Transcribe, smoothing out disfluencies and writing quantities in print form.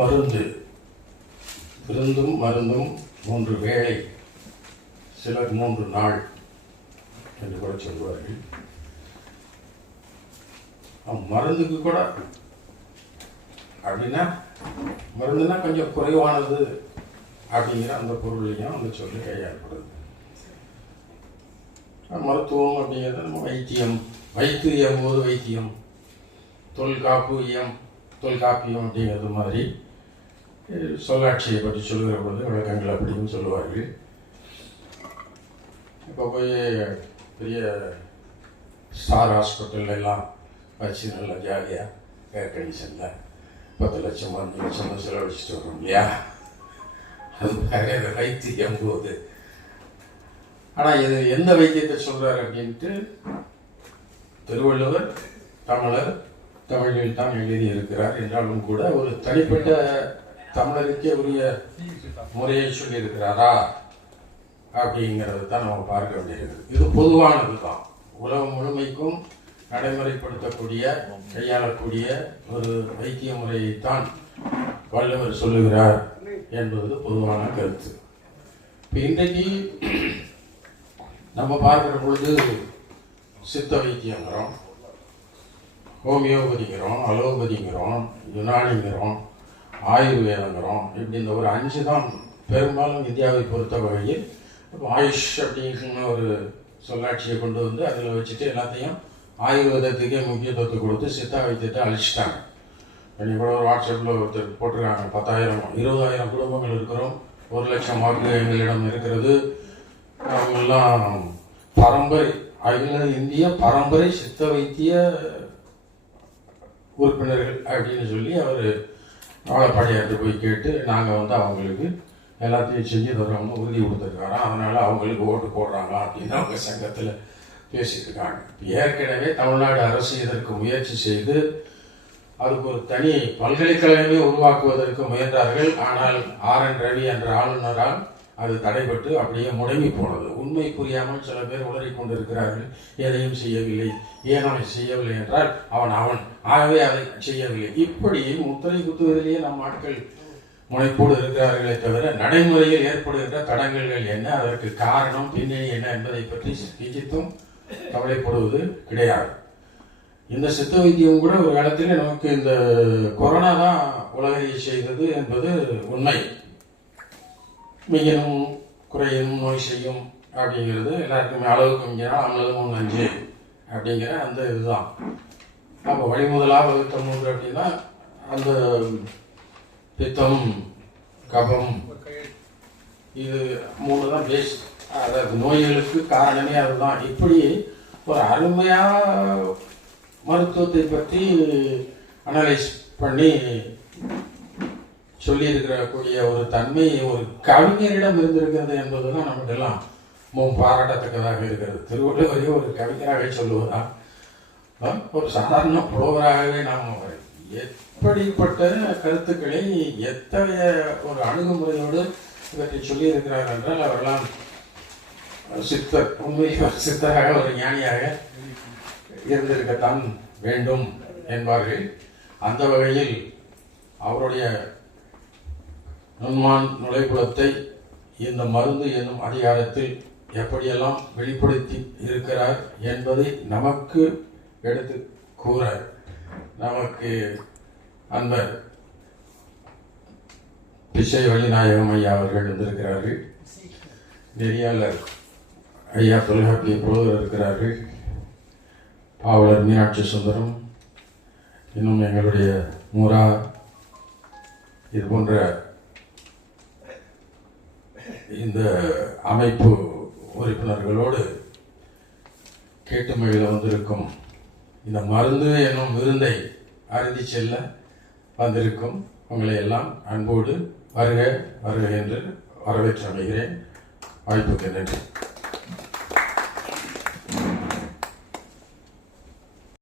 மருந்து விருந்தும் மருந்தும் 3 வேளை, சிலர் 3 நாள் என்று கூட சொல்வார்கள். மருந்துக்கு கூட அப்படின்னா மருந்துனா கொஞ்சம் குறைவானது அப்படிங்கிற அந்த பொருளையும் அந்த சொல்லி கையாளப்படுது. மருத்துவம் அப்படிங்கிறது நம்ம வைத்தியம் போது வைத்தியம், தொல்காப்பியம் அப்படிங்கிறது மாதிரி சொல்லாட்சியை பற்றி சொல்லுகிற பொழுது விளக்கங்கள் அப்படின்னு சொல்லுவார்கள். இப்போ போய் பெரிய ஸ்டார் ஹாஸ்பிட்டல் எல்லாம் வச்சு நல்லா ஜாலியாக ஏர் கண்டிஷனில் 10 லட்சம் 5 லட்சம் செலவழிச்சிட்டு வரோம் இல்லையா? அது வேற வைத்தியம் போது. ஆனால் இது எந்த வைத்தியத்தை சொல்கிறார் அப்படின்ட்டு திருவள்ளுவர் தமிழில் தான் எழுதியிருக்கிறார். என்றாலும் கூட ஒரு தனிப்பட்ட தமிழருக்கே உரிய முறையை சொல்லியிருக்கிறாரா அப்படிங்கிறது தான் நம்ம பார்க்க வேண்டியிருக்கிறது. இது பொதுவானது தான், உலகம் முழுமைக்கும் நடைமுறைப்படுத்தக்கூடிய கையாளக்கூடிய ஒரு வைத்திய முறையைத்தான் வள்ளுவர் சொல்லுகிறார் என்பது பொதுவான கருத்து. இப்போ இன்றைக்கு நம்ம பார்க்கிற பொழுது சித்த வைத்தியங்கிறோம், ஹோமியோபதிங்கிறோம், அலோபதிங்கிறோம், யுனானிங்கிறோம், ஆயுர்வேதங்கிறோம். இப்படி இந்த ஒரு 5 தான் பெரும்பாலும் இந்தியாவை பொறுத்த வகையில். ஆயுஷ் அப்படிங்கிற ஒரு சொல்லாட்சியை கொண்டு வந்து அதில் வச்சுட்டு எல்லாத்தையும் ஆயுர்வேதத்துக்கே முக்கியத்துவத்தை கொடுத்து சித்தா வைத்தியத்தை அழிச்சிட்டாங்க. இன்னைக்கு கூட ஒரு வாட்ஸ்அப்பில் ஒருத்தர் போட்டிருக்காங்க, 10,000 20,000 குடும்பங்கள் இருக்கிறோம், 1 லட்சம் வாக்கு எங்களிடம் இருக்கிறது, அவங்கெல்லாம் பரம்பரை அகில இந்திய பரம்பரை சித்த வைத்திய உறுப்பினர்கள் அப்படின்னு சொல்லி அவர் வாழப்பாடியார்கிட்ட போய் கேட்டு நாங்கள் வந்து அவங்களுக்கு எல்லாத்தையும் செஞ்சு தர்றோம்னு உறுதி கொடுத்துருக்காராம். அதனால் அவங்களுக்கு ஓட்டு போடுறாங்க அப்படின்னு அவங்க சங்கத்தில் பேசிட்டு இருக்காங்க. ஏற்கனவே தமிழ்நாடு அரசு இதற்கு முயற்சி செய்து அதுக்கு ஒரு தனி பல்கலைக்கழகமே உருவாக்குவதற்கு முயன்றார்கள். ஆனால் RN ரவி என்ற ஆளுநரால் அது தடைபட்டு அப்படியே முடங்கி போனது. உண்மை புரியாமல் சில பேர் உளறி கொண்டிருக்கிறார்கள், எதையும் செய்யவில்லை. ஏன் அவன் செய்யவில்லை என்றால் அவன் ஆகவே அதை செய்யவில்லை. இப்படி முத்திரை குத்துவதிலேயே நம் ஆட்கள் முனைப்போடு இருக்கிறார்களே தவிர நடைமுறையில் ஏற்படுகின்ற தடங்கல்கள் என்ன, அதற்கு காரணம் பின்னணி என்ன என்பதை பற்றி சிந்தித்தும் கவலைப்படுவது கிடையாது. இந்த சித்த வைத்தியம் கூட ஒரு காலத்தில் நமக்கு இந்த கொரோனா தான் உலகையை செய்தது என்பது உண்மை. மிகனும் குறையும் நோய் செய்யும் அப்படிங்கிறது எல்லாருக்குமே அளவுக்கு மிஞ்சினா அமலமும் நஞ்சு அப்படிங்கிற அந்த இதுதான். அப்போ வழிமுதலாக வகுத்த 3 அப்படின்னா அந்த பித்தம் கபம் இது 3 தான் பேஸ். அதாவது நோய்களுக்கு காரணமே அதுதான். இப்படி ஒரு அருமையாக மருத்துவத்தை பற்றி அனலைஸ் பண்ணி சொல்லியிருக்கக்கூடிய ஒரு தன்மை ஒரு கவிஞரிடம் இருந்திருக்கிறது என்பதுதான் நமக்கெல்லாம் பாராட்டத்தக்கதாக இருக்கிறது. திருவள்ளுவரையும் ஒரு கவிஞராக சொல்லுவதா, ஒரு சாதாரண புலவராகவே நாம் எப்படிப்பட்ட கருத்துக்களை எத்தகைய ஒரு அணுகுமுறையோடு இவற்றை சொல்லியிருக்கிறார் என்றால் அவரெல்லாம் சித்தர், உண்மையில் சித்தராக ஒரு ஞானியாக இருந்திருக்கத்தான் வேண்டும் என்பார்கள். அந்த வகையில் அவருடைய நுண்மான் நுழைப்புலத்தை இந்த மருந்து என்னும் அதிகாரத்தில் எப்படியெல்லாம் வெளிப்படுத்தி இருக்கிறார் என்பதை நமக்கு எடுத்து கூற நமக்கு அந்த பிச்சை வள்ளிநாயகம் ஐயா அவர்கள் இருந்திருக்கிறார்கள். நெறியாளர் ஐயா தொல்காப்பிய புலவர் இருக்கிறார்கள். பாவலர் மீனாட்சி சுந்தரம், இன்னும் எங்களுடைய மூரா, இது போன்ற இந்த அமைப்பு உறுப்பினர்களோடு கேட்டு மகிழ வந்திருக்கும் இந்த மருந்து என்னும் விருந்தை அருந்தி செல்ல வந்திருக்கும் உங்களை எல்லாம் அன்போடு வருக வருக என்று வரவேற்று அமைகிறேன். வாய்ப்புக்கு நன்றி.